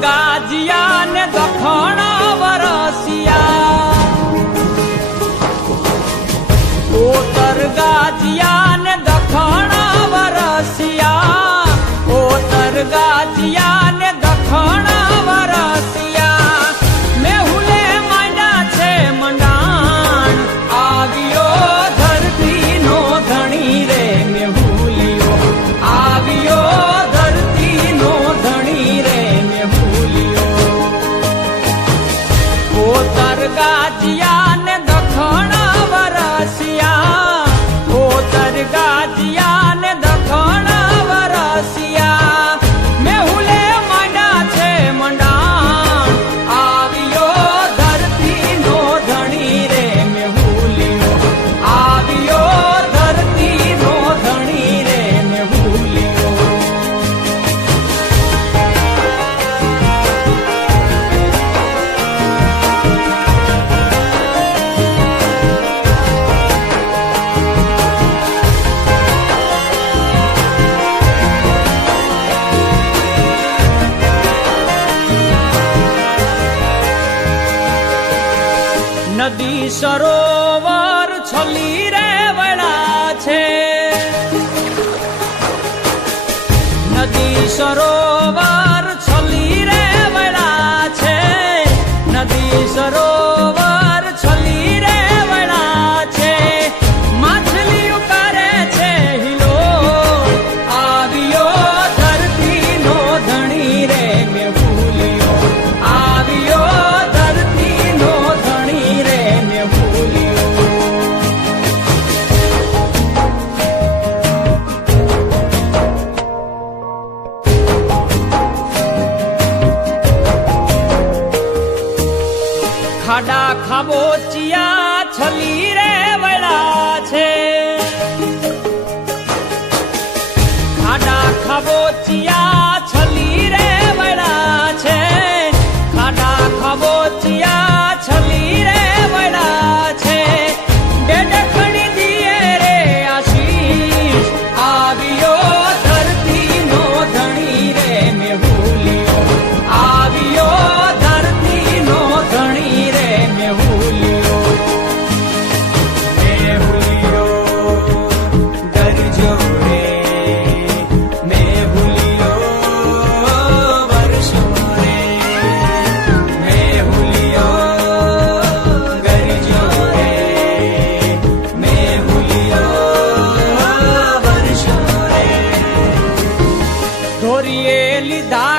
ગાજિયા ને દખણ વરસિયા, ઓતર ગાજિયા ને દખણ વરસિયા, ઓતર ગાજિયા ને દખણ વરસિયા. મેહુલે માંડ્યા છે મંડાણ, આવ્યો ધરતી નો ધણી રે મેહુલિયો, આવ્યો ધરતી નો ધણી રે મેહુલિયો. ઓતર ગાજિયા ને દખણ વરસિયા, ઓતર ગાજિયા ને દખણ વરસિયા. મેહુલે માંડ્યા છે મંડાણ, આવ્યો ધરતી નો ધણી રે મેહુલિયો, આવ્યો ધરતી નો ધણી રે મેહુલિયો. નદી સરોવર છલી રે વળા છે, નદી સરોવર છલી રે વળા છે, નદી સરોવર છલી રે વળા છે. માછલીઓ કરે છે હિલો, આવ્યો ધરતી નો ધણી રે મેહુલિયો, આવ્યો ધરતી નો ધણી રે મેહુલિયો. ખાડા ખાબોચિયા છલી રે વળા છે, ખાડા ખાબોચિયા છલી રે વળા છે, ખાડા ખાબોચિયા છલી રે વળા છે. ડેડકણી દીએ રે આશીષ, આવ્યો ધરતી નો ધણી રે મેહુલિયો, આવ્યો ધરતી નો ધણી રે મેહુલિયો. મેહુલિયો ગરજો રે, મેહુલિયો વરસો રે, મેહુલિયો ગરજો રે, મેહુલિયો વરસો રે. ધોરીએ લીધા